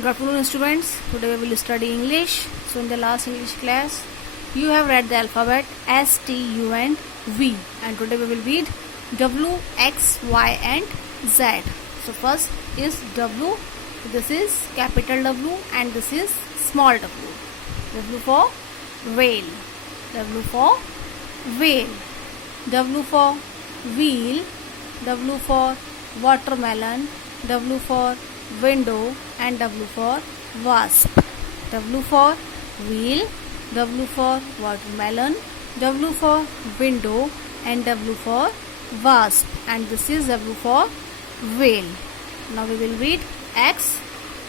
Good afternoon, students. Today we will study English. So in the last English class, you have read the alphabet S, T, U and V. And today we will read W, X, Y and Z. So first is W. This is capital W and this is small w. W for whale. W for whale. W for wheel. W for watermelon. W for window and W for wasp. W for wheel, W for watermelon, W for window and W for wasp, and this is W for whale. Now we will read X.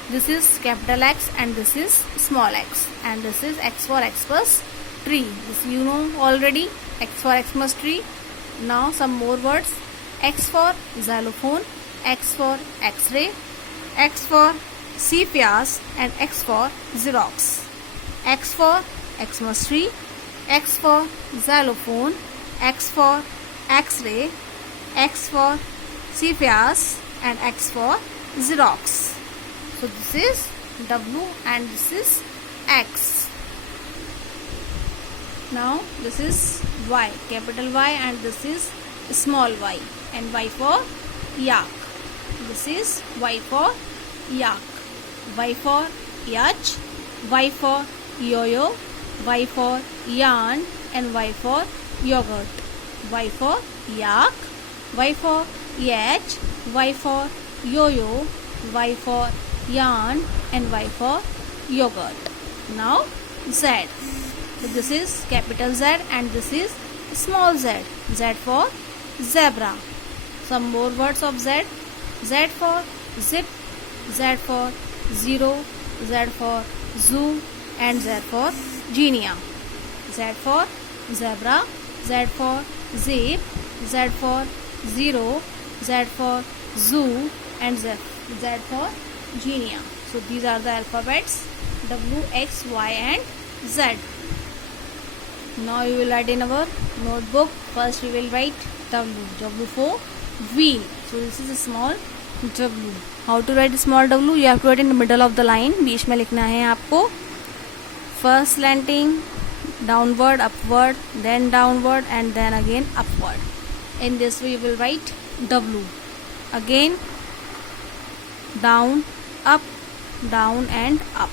This is capital X and this is small x, and this is X for Xmas tree. This you know already, X for Xmas tree. Now some more words. X for xylophone, X for X-ray, X for sepias and X for Xerox. X for Xmas tree, X for xylophone, X for X-ray, X for sepias and X for Xerox. So this is W and this is X. Now this is Y, capital Y and this is small y, and Y for yak. This is Y for yak. Y for yacht, Y for yo-yo, Y for yarn and Y for yogurt. Y for yak, Y for yacht, Y for yo-yo, Y for yarn and Y for yogurt. Now Z. So this is capital Z and this is small z. Z for zebra. Some more words of Z. Z for zip, Z for zero, Z for zoo and Z for genia. Z for zebra, Z for zip, Z for zero, Z for zoo and Z for genia. So these are the alphabets W, X, Y and Z. Now you will write in our notebook. First we will write W. W for wheel. So this is a small W. How to write small w? You have to write in the middle of the line. बीच में लिखना है आपको. First slanting, downward, upward, then downward and then again upward. In this way you will write W. Again down, up and up.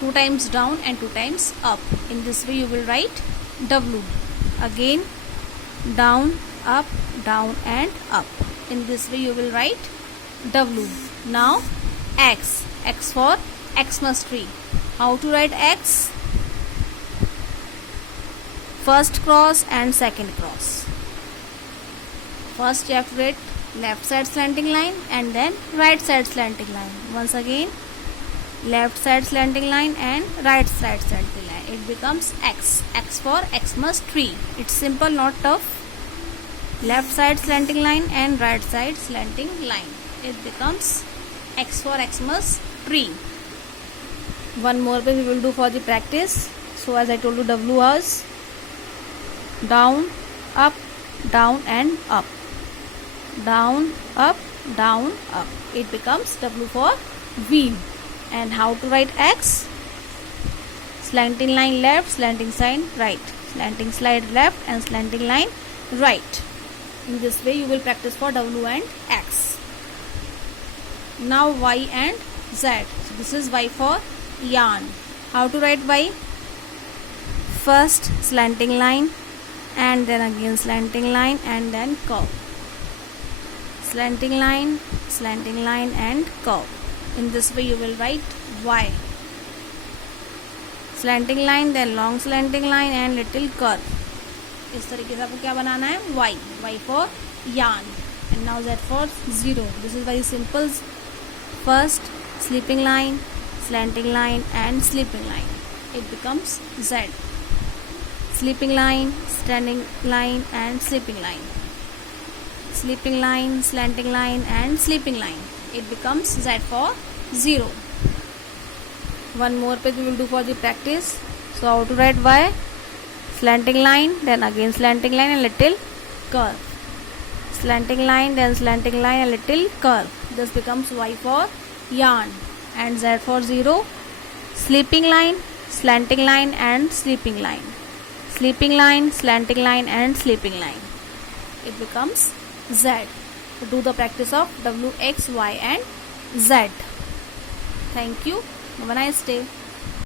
2 times down and 2 times up. In this way you will write W. Again down and up. In this way you will write W. Now X. X for Xmas tree. How to write X? First cross and second cross. First you have to write left side slanting line and then right side slanting line. Once again left side slanting line and right side slanting line. It becomes X. X for Xmas tree. It's simple, not tough. Left side slanting line and right side slanting line. It becomes X for Xmas tree. One more page we will do for the practice. So as I told you, W was down, up and up. Down, up. It becomes W for wheel. And how to write X? Slanting line left, slanting sign right. Slanting slide left and slanting line right. In this way you will practice for W and X. Now Y and Z. So this is Y for yarn. How to write Y? First slanting line and then again slanting line and then curve. Slanting line and curve. In this way you will write Y. Slanting line, then long slanting line and little curve. इस तरीके से आपको क्या बनाना है? Y. Y for yarn. And now Z for zero. This is very simple. First sleeping line, slanting line and sleeping line. It becomes Z. Sleeping line, standing line and sleeping line. Sleeping line, slanting line and sleeping line. It becomes Z for zero. One more page we will do for the practice. So how to write Y? Slanting line, then again slanting line and little curve. Slanting line, then slanting line and little curve. This becomes Y for yarn. and Z for 0, sleeping line, slanting line and sleeping line, sleeping line, slanting line and sleeping line. It becomes Z. So do the practice of W, X, Y and Z. Thank you. Have a nice day.